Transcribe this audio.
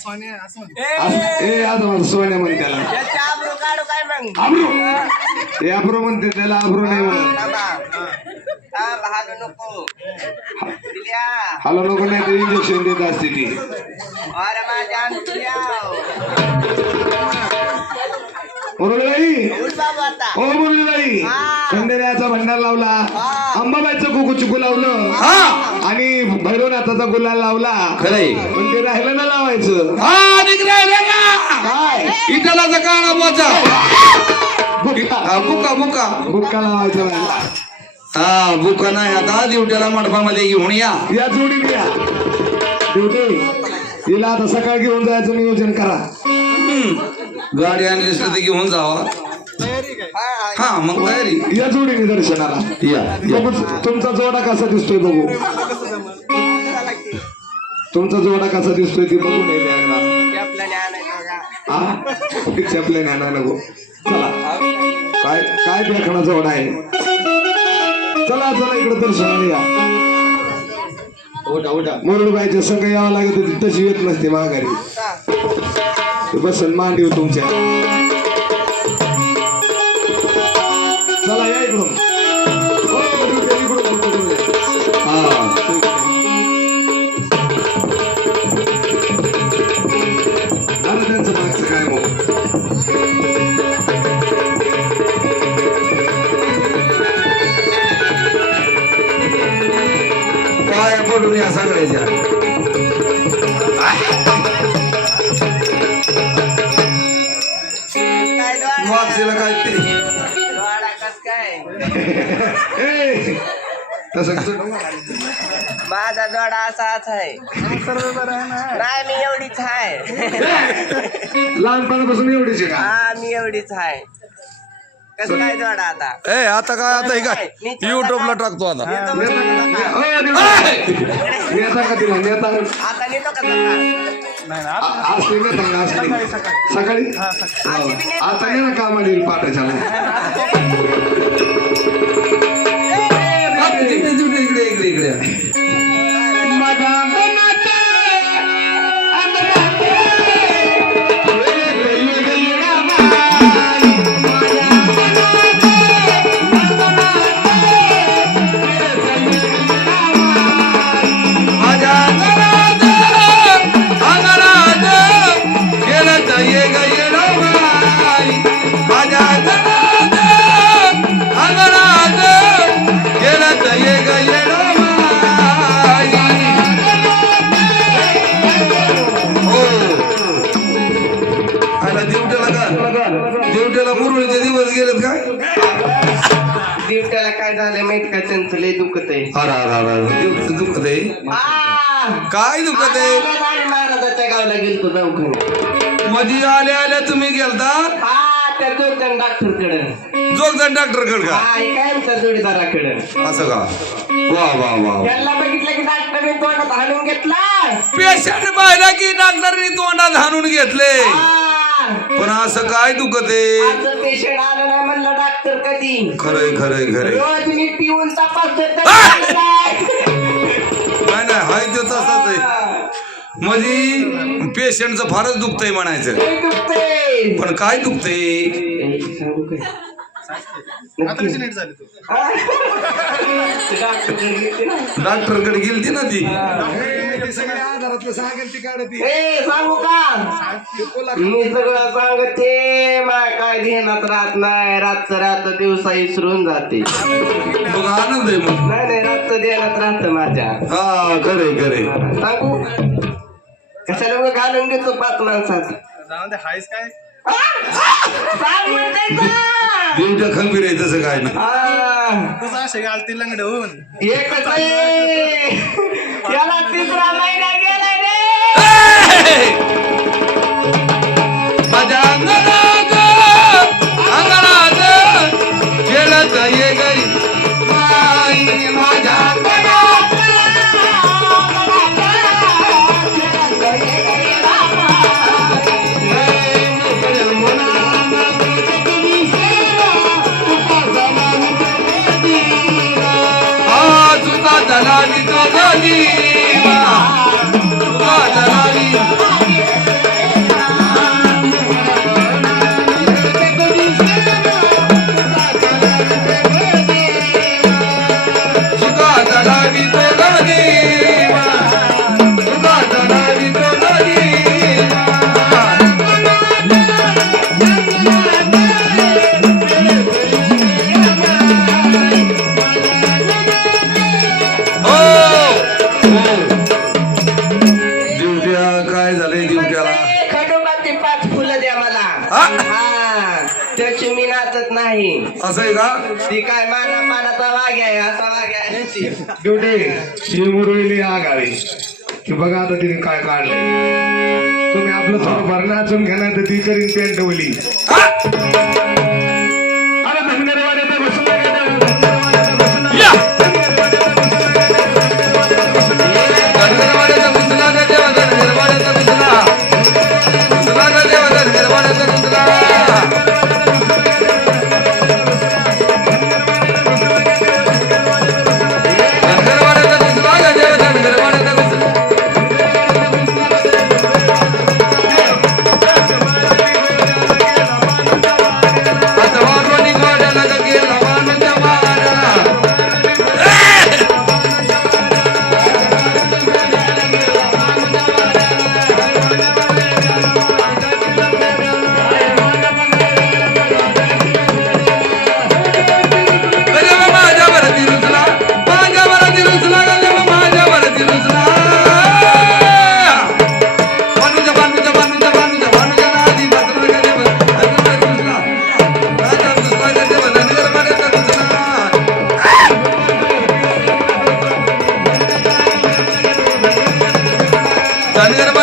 सोन्या म्हण त्याला आब्रो म्हणते त्याला आब्रो नाही हॅलो नको नाही तर इंजेक्शन देत असते ती मुरळीबाई हो मुरळीबाई खंडेऱ्याचा भंडार लावला अंबाबाईचं कुकू चिकू लावलं आणि भैरवनाथाचा गुलाल लावला खरंय पण ते राहिलं ना लावायचं काय इटालाचा काळा मोचा बुका बुका बुक्का लावायचं राहिला हा बुका नाही आता दिवट्याला मंडपामध्ये घेऊन या जोडीने या ड्युटी हिला आता सकाळ घेऊन जायचं नियोजन करा गाडी आणली असली तर घेऊन जावा हा मग तयारी या जोडीने दर्शनाला या बघू तुमचा जोडा कसा दिसतोय बघू तुमचा जोडा कसा दिसतोय ते बघू नाही चपल्याने आणा नको चला काय काय देखणा जोडा आहे चला चला इकडे दर्शनाला या मुरळीबाईच्या संघ यावं लागत होती तशी येत नसते माघारी बसन मांडीव तुमच्या चला या इकडून त्यांचं मागचं काय मग काय पडून या सगळ्याच्या वापसीला काय ते माझा जोडा असाच आहे नाही मी एवढीच आहे लहानपणापासून एवढीच आहे का हा मी एवढीच आहे कसं काय जोडा आता आता काय आता हे काय युट्यूबला टाकतो आता नेता का तिला नेता आता नेतो का असते नेता सकाळी आता नाही ना कामाला येईल पाठाच्या इकडे इकडे इकडे इकडे दिवट्याला मुरळीचे दिवस गेलेत काय दिवट्याला काय झालं माहित का त्यांचं लय दुखत आहे दिवट्याचं दुखत आहे काय दुखत आहे महाराजाच्या गावाला गेलतो दवाखान्यात मध्ये आल्या आल्या तुम्ही गेलता त्या जोगदन डॉक्टरकडे जोगदन डॉक्टरकडे का काय आमच्या जोडीदाराकडे असं का वा वा वा त्यांना बघितलं की डॉक्टरने तोंडात हाणून घेतला पेशंट पाहिला की डॉक्टरनी तोंडात हाणून घेतले पण असं काय दुखत आहे पेशंट आलं नाही म्हणलं डॉक्टर कधी खरंय खरंय खरंय रोज मी पिऊन तपासतो नाही नाही हाय ते तसाच आहे म्हणजे पेशंटचं फारच दुखतंय म्हणायचं पण काय दुखतंय डॉक्टरकडे गेलती ना ती सांगू का मी सगळं सांगते काय ध्यानात राहत नाही रातचं रात दिवसा विसरून जाते मग आनंद आहे मग नाही रातचं ध्यानात राहत माझ्या हा खरंय खरंय सांगू कशाला मग घालून घेतो 5 माणसाचं दिवट्या खंबीर आहे तसं काय ना एकच आहे त्याला 3रा महिना गेलाय रे माझ्या अंगणात खेळत ये गई माझ्या दलाली तो गली नाचत नाही. असं आहे का? ती काय माना पानाचा वाघ आहे, असा वाघ आहे ती. शेवटी शिवमुरळीली आग आली की बघा आता तिने काय काढलंय. तुम्ही आपलं थोडंफार नाचून घेणार तर ती करीन पेंट डवली. अरे धनगरवाड्याचा घोषणा केला, धनगरवाड्याचा घोषणा. धनगरवाड्याचा घुसला ग देवा, धनगरवाड्याचा घुसला. घुसला ग देवा, धनगरवाड्याचा घुसला. धनगरवाड्याचा घुसला ग देवा, धनगरवाड्याचा घुसला. आता वारवानी वाड्याला ग गेला वानूच्या वाड्याला. माझ्यावरती रुसला, माझ्यावरती रुसला ग देवा, माझ्यावरती रुसला. भानुजा भानुजा भानुजा भानुजा भानुजा नादी बसला ग देवा, धनगरवाड्याचा घुसला. राजा घुसला ग देवा, धनगरवाड्याचा घुसला. धनगरवाड्याचा